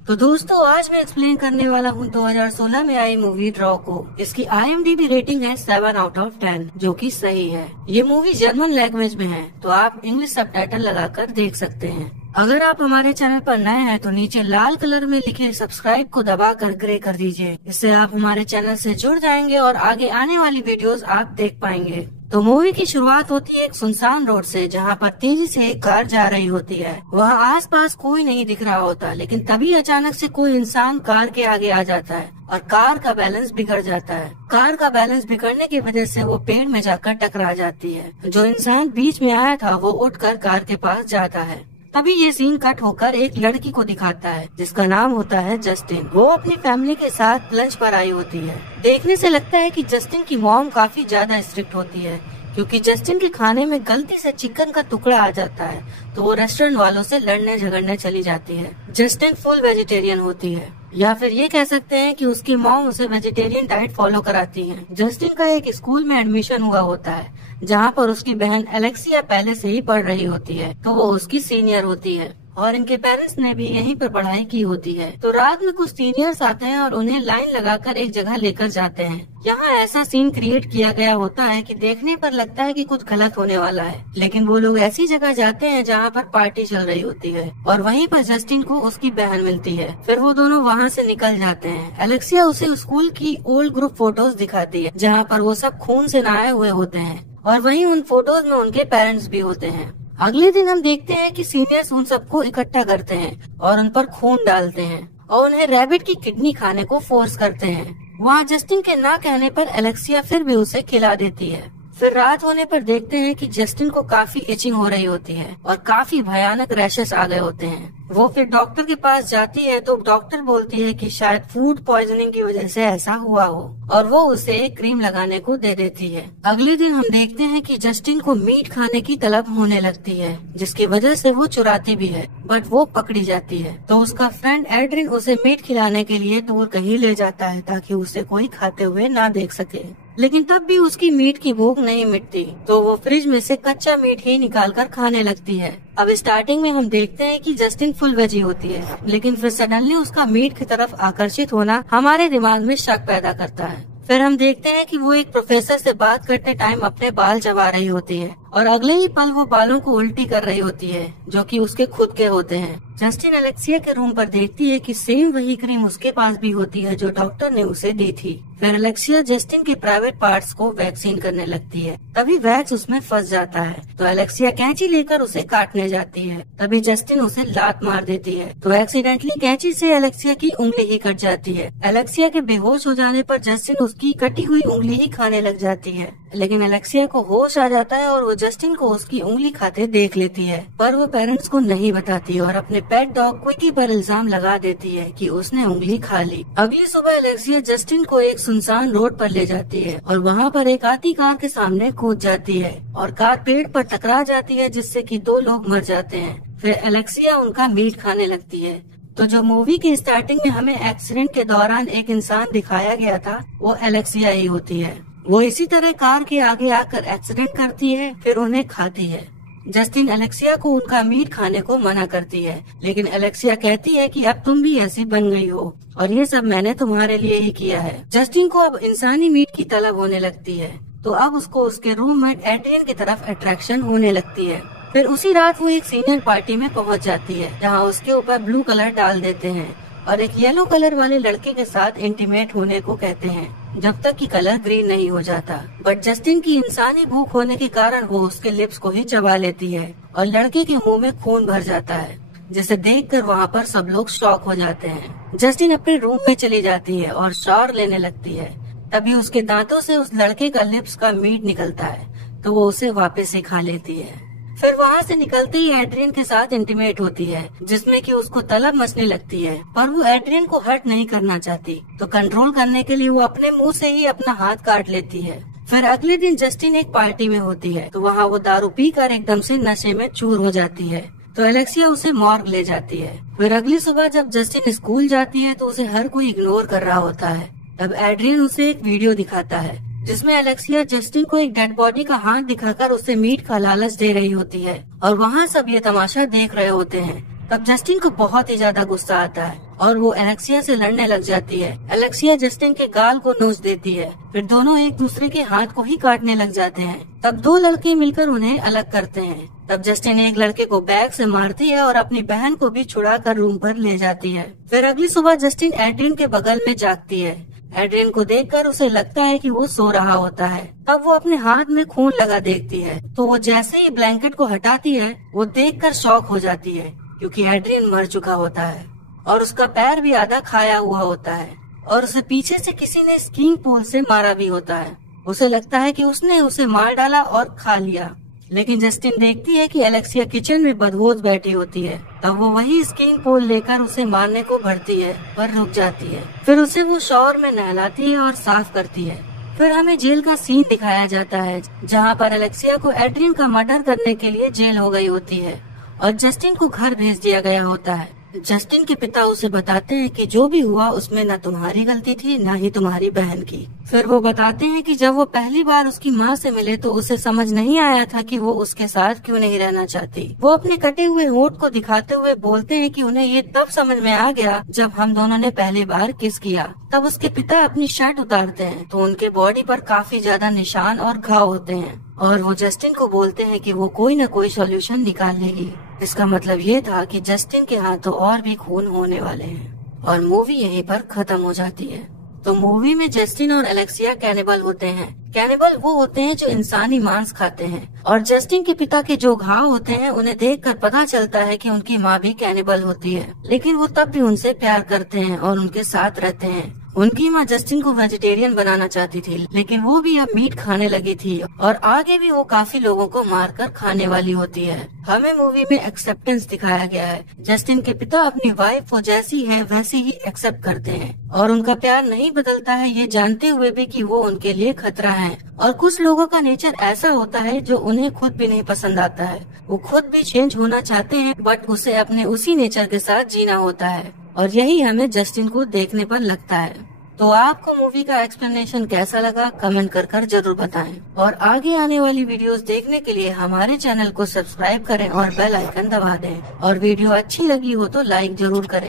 तो दोस्तों आज मैं एक्सप्लेन करने वाला हूँ 2016 में आई मूवी ड्रॉ को। इसकी IMDb रेटिंग है 7/10, जो कि सही है। ये मूवी जर्मन लैंग्वेज में है, तो आप इंग्लिश सबटाइटल लगाकर देख सकते हैं। अगर आप हमारे चैनल पर नए हैं तो नीचे लाल कलर में लिखे सब्सक्राइब को दबाकर ग्रे कर दीजिए। इससे आप हमारे चैनल से जुड़ जाएंगे और आगे आने वाली वीडियोस आप देख पाएंगे। तो मूवी की शुरुआत होती है एक सुनसान रोड से, जहाँ पर तेजी से एक कार जा रही होती है। वहाँ आसपास कोई नहीं दिख रहा होता, लेकिन तभी अचानक से कोई इंसान कार के आगे आ जाता है और कार का बैलेंस बिगड़ जाता है। कार का बैलेंस बिगड़ने की वजह से वो पेड़ में जाकर टकरा जाती है। जो इंसान बीच में आया था वो उठकर कार के पास जाता है। तभी ये सीन कट होकर एक लड़की को दिखाता है जिसका नाम होता है जस्टिन। वो अपनी फैमिली के साथ लंच पर आई होती है। देखने से लगता है कि जस्टिन की मॉम काफी ज्यादा स्ट्रिक्ट होती है, क्योंकि जस्टिन के खाने में गलती से चिकन का टुकड़ा आ जाता है तो वो रेस्टोरेंट वालों से लड़ने झगड़ने चली जाती है। जस्टिन फुल वेजिटेरियन होती है, या फिर ये कह सकते हैं कि उसकी मॉम उसे वेजिटेरियन डाइट फॉलो कराती है। जस्टिन का एक स्कूल में एडमिशन हुआ होता है जहाँ पर उसकी बहन एलेक्सिया पहले से ही पढ़ रही होती है, तो वो उसकी सीनियर होती है और इनके पेरेंट्स ने भी यहीं पर पढ़ाई की होती है। तो रात में कुछ सीनियर्स आते हैं और उन्हें लाइन लगाकर एक जगह लेकर जाते हैं। यहाँ ऐसा सीन क्रिएट किया गया होता है कि देखने पर लगता है कि कुछ गलत होने वाला है, लेकिन वो लोग ऐसी जगह जाते हैं जहाँ पर पार्टी चल रही होती है और वहीं पर जस्टिन को उसकी बहन मिलती है। फिर वो दोनों वहाँ से निकल जाते हैं। एलेक्सिया उसे स्कूल की ओल्ड ग्रुप फोटोज दिखाती है जहाँ पर वो सब खून से नहाए हुए होते हैं और वहीं उन फोटोज में उनके पेरेंट्स भी होते हैं। अगले दिन हम देखते हैं कि सीनियर्स उन सबको इकट्ठा करते हैं और उन पर खून डालते हैं और उन्हें रैबिट की किडनी खाने को फोर्स करते हैं। वहाँ जस्टिन के ना कहने पर एलेक्सिया फिर भी उसे खिला देती है। फिर रात होने पर देखते हैं कि जस्टिन को काफी इचिंग हो रही होती है और काफी भयानक रैशेस आ गए होते हैं। वो फिर डॉक्टर के पास जाती है तो डॉक्टर बोलती है कि शायद फूड पॉइजनिंग की वजह से ऐसा हुआ हो और वो उसे एक क्रीम लगाने को दे देती है। अगले दिन हम देखते हैं कि जस्टिन को मीट खाने की तलब होने लगती है, जिसकी वजह से वो चुराती भी है, बट वो पकड़ी जाती है। तो उसका फ्रेंड एड्रिन उसे मीट खिलाने के लिए दूर कहीं ले जाता है ताकि उसे कोई खाते हुए ना देख सके, लेकिन तब भी उसकी मीट की भूख नहीं मिटती, तो वो फ्रिज में से कच्चा मीट ही निकालकर खाने लगती है। अब स्टार्टिंग में हम देखते हैं कि जस्टिन फुल वेजी होती है, लेकिन फिर सडनली उसका मीट की तरफ आकर्षित होना हमारे दिमाग में शक पैदा करता है। फिर हम देखते हैं कि वो एक प्रोफेसर से बात करते टाइम अपने बाल चबा रही होती है और अगले ही पल वो बालों को उल्टी कर रही होती है, जो कि उसके खुद के होते हैं। जस्टिन एलेक्सिया के रूम पर देखती है कि सेम वही क्रीम उसके पास भी होती है जो डॉक्टर ने उसे दी थी। फिर एलेक्सिया जस्टिन के प्राइवेट पार्ट्स को वैक्सीन करने लगती है। तभी वैक्स उसमें फंस जाता है, तो एलेक्सिया कैंची लेकर उसे काटने जाती है। तभी जस्टिन उसे लात मार देती है, तो एक्सीडेंटली कैंची से एलेक्सिया की उंगली ही कट जाती है। एलेक्सिया के बेहोश हो जाने पर जस्टिन उसकी कटी हुई उंगली ही खाने लग जाती है, लेकिन एलेक्सिया को होश आ जाता है और वो जस्टिन को उसकी उंगली खाते देख लेती है, पर वो पेरेंट्स को नहीं बताती और अपने पेट डॉग क्विकी पर इल्जाम लगा देती है कि उसने उंगली खा ली। अगली सुबह एलेक्सिया जस्टिन को एक सुनसान रोड पर ले जाती है और वहाँ पर एक आती कार के सामने कूद जाती है और कार पेड़ पर टकरा जाती है, जिससे कि 2 लोग मर जाते हैं। फिर एलेक्सिया उनका मीट खाने लगती है। तो जो मूवी की स्टार्टिंग में हमें एक्सीडेंट के दौरान एक इंसान दिखाया गया था, वो एलेक्सिया ही होती है। वो इसी तरह कार के आगे आकर एक्सीडेंट करती है, फिर उन्हें खाती है। जस्टिन एलेक्सिया को उनका मीट खाने को मना करती है, लेकिन एलेक्सिया कहती है कि अब तुम भी ऐसी बन गई हो और ये सब मैंने तुम्हारे लिए ही किया है। जस्टिन को अब इंसानी मीट की तलब होने लगती है, तो अब उसको उसके रूममेट एड्रियन की तरफ अट्रैक्शन होने लगती है। फिर उसी रात वो एक सीनियर पार्टी में पहुंच जाती है, जहां उसके ऊपर ब्लू कलर डाल देते हैं और एक येलो कलर वाले लड़के के साथ इंटीमेट होने को कहते हैं, जब तक कि कलर ग्रीन नहीं हो जाता। बट जस्टिन की इंसानी भूख होने के कारण वो उसके लिप्स को ही चबा लेती है और लड़के के मुंह में खून भर जाता है, जिसे देखकर वहाँ पर सब लोग शॉक हो जाते हैं। जस्टिन अपने रूम में चली जाती है और शॉवर लेने लगती है। तभी उसके दांतों से उस लड़के का लिप्स का मीट निकलता है, तो वो उसे वापस से खा लेती है। फिर वहाँ से निकलते ही एड्रियन के साथ इंटीमेट होती है, जिसमें कि उसको तलब मचने लगती है, पर वो एड्रियन को हर्ट नहीं करना चाहती, तो कंट्रोल करने के लिए वो अपने मुंह से ही अपना हाथ काट लेती है। फिर अगले दिन जस्टिन एक पार्टी में होती है, तो वहाँ वो दारू पीकर एकदम से नशे में चूर हो जाती है, तो एलेक्सिया उसे मॉर्ग ले जाती है। फिर अगली सुबह जब जस्टिन स्कूल जाती है तो उसे हर कोई इग्नोर कर रहा होता है। तब एड्रियन उसे एक वीडियो दिखाता है जिसमें एलेक्सिया जस्टिन को एक डेड बॉडी का हाथ दिखाकर उसे मीट का लालच दे रही होती है और वहाँ सब ये तमाशा देख रहे होते हैं। तब जस्टिन को बहुत ही ज्यादा गुस्सा आता है और वो एलेक्सिया से लड़ने लग जाती है। एलेक्सिया जस्टिन के गाल को नोच देती है, फिर दोनों एक दूसरे के हाथ को ही काटने लग जाते हैं। तब दो लड़के मिलकर उन्हें अलग करते हैं। तब जस्टिन एक लड़के को बैग से मारती है और अपनी बहन को भी छुड़ा कर रूम पर ले जाती है। फिर अगली सुबह जस्टिन एड्रियन के बगल में जागती है। एड्रियन को देखकर उसे लगता है कि वो सो रहा होता है। तब वो अपने हाथ में खून लगा देखती है, तो वो जैसे ही ब्लैंकेट को हटाती है, वो देखकर शॉक हो जाती है, क्योंकि एड्रियन मर चुका होता है और उसका पैर भी आधा खाया हुआ होता है और उसे पीछे से किसी ने स्कीइंग पोल से मारा भी होता है। उसे लगता है कि उसने उसे मार डाला और खा लिया, लेकिन जस्टिन देखती है कि एलेक्सिया किचन में बदहोश बैठी होती है। तब वो वही स्कीइंग पोल लेकर उसे मारने को बढ़ती है, पर रुक जाती है। फिर उसे वो शॉवर में नहलाती है और साफ करती है। फिर हमें जेल का सीन दिखाया जाता है, जहाँ पर एलेक्सिया को एड्रियन का मर्डर करने के लिए जेल हो गई होती है और जस्टिन को घर भेज दिया गया होता है। जस्टिन के पिता उसे बताते हैं कि जो भी हुआ उसमें न तुम्हारी गलती थी, न ही तुम्हारी बहन की। फिर वो बताते हैं कि जब वो पहली बार उसकी माँ से मिले तो उसे समझ नहीं आया था कि वो उसके साथ क्यों नहीं रहना चाहती। वो अपने कटे हुए होंठ को दिखाते हुए बोलते हैं कि उन्हें ये तब समझ में आ गया जब हम दोनों ने पहली बार किस किया। तब उसके पिता अपनी शर्ट उतारते हैं तो उनके बॉडी पर काफी ज्यादा निशान और घाव होते हैं और वो जस्टिन को बोलते हैं कि वो कोई न कोई सॉल्यूशन निकाल लेगी। इसका मतलब ये था कि जस्टिन के हाथों और भी खून होने वाले हैं और मूवी यहीं पर खत्म हो जाती है। तो मूवी में जस्टिन और एलेक्सिया कैनिबल होते हैं। कैनिबल वो होते हैं जो इंसानी मांस खाते हैं और जस्टिन के पिता के जो घाव होते हैं उन्हें देखकर पता चलता है कि उनकी माँ भी कैनिबल होती है, लेकिन वो तब भी उनसे प्यार करते हैं और उनके साथ रहते हैं। उनकी माँ जस्टिन को वेजिटेरियन बनाना चाहती थी, लेकिन वो भी अब मीट खाने लगी थी और आगे भी वो काफी लोगों को मारकर खाने वाली होती है। हमें मूवी में एक्सेप्टेंस दिखाया गया है। जस्टिन के पिता अपनी वाइफ को जैसी है वैसी ही एक्सेप्ट करते हैं और उनका प्यार नहीं बदलता है, ये जानते हुए भी कि वो उनके लिए खतरा है। और कुछ लोगों का नेचर ऐसा होता है जो उन्हें खुद भी नहीं पसंद आता है। वो खुद भी चेंज होना चाहते हैं, बट उसे अपने उसी नेचर के साथ जीना होता है और यही हमें जस्टिन को देखने पर लगता है। तो आपको मूवी का एक्सप्लेनेशन कैसा लगा कमेंट कर जरूर बताएं और आगे आने वाली वीडियोस देखने के लिए हमारे चैनल को सब्सक्राइब करें और बेल आइकन दबा दें और वीडियो अच्छी लगी हो तो लाइक जरूर करें।